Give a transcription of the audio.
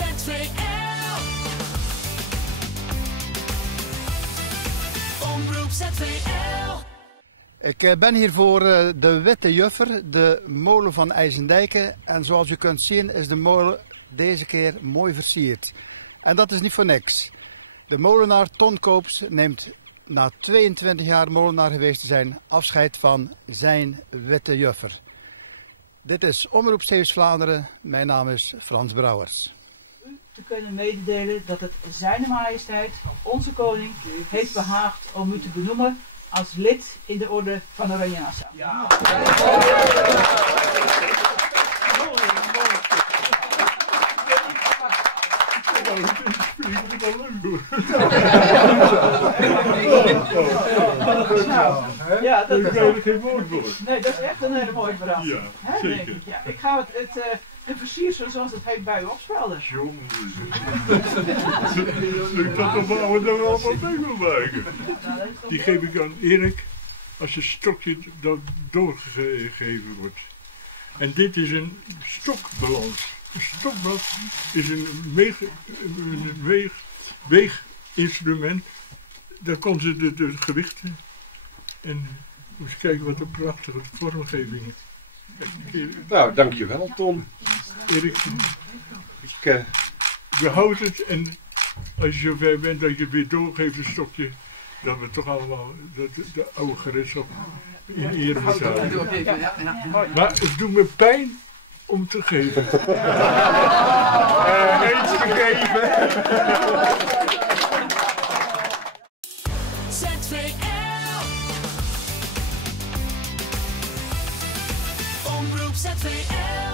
ZVL. Omroep ZVL. Ik ben hier voor de Witte Juffer, de molen van IJsendijke. En zoals u kunt zien is de molen deze keer mooi versierd. En dat is niet voor niks. De molenaar Ton Koops neemt na 22 jaar molenaar geweest te zijn afscheid van zijn Witte Juffer. Dit is Omroep Zeeuws-Vlaanderen. Mijn naam is Frans Brouwers. Te kunnen mededelen dat het Zijne Majesteit, onze koning, heeft behaagd om u te benoemen als lid in de orde van Oranje Nassau. Ja. Ja, dat is eigenlijk geen mooi woord. Nee, dat is echt een hele mooie verrassing. Ja, zeker. Ja, ik ga het versiersel zoals het heet bij u opspelden. Jongen, ik had toch wel wat er allemaal mee wil maken. Die geef ik aan Erik als een stokje dat doorgegeven wordt. En dit is een stokbalans. Een stokblad is een weeginstrument. Daar kon ze de gewichten. En moet je kijken wat een prachtige vormgeving is. Nou, dankjewel Ton. Erik, we houden het en als je zover bent dat je het weer doorgeeft een stokje, dat we toch allemaal de oude gereedschap in ere moeten houden. Maar het doet me pijn om te geven. Eens gegeven. ZVL. Omroep ZVL.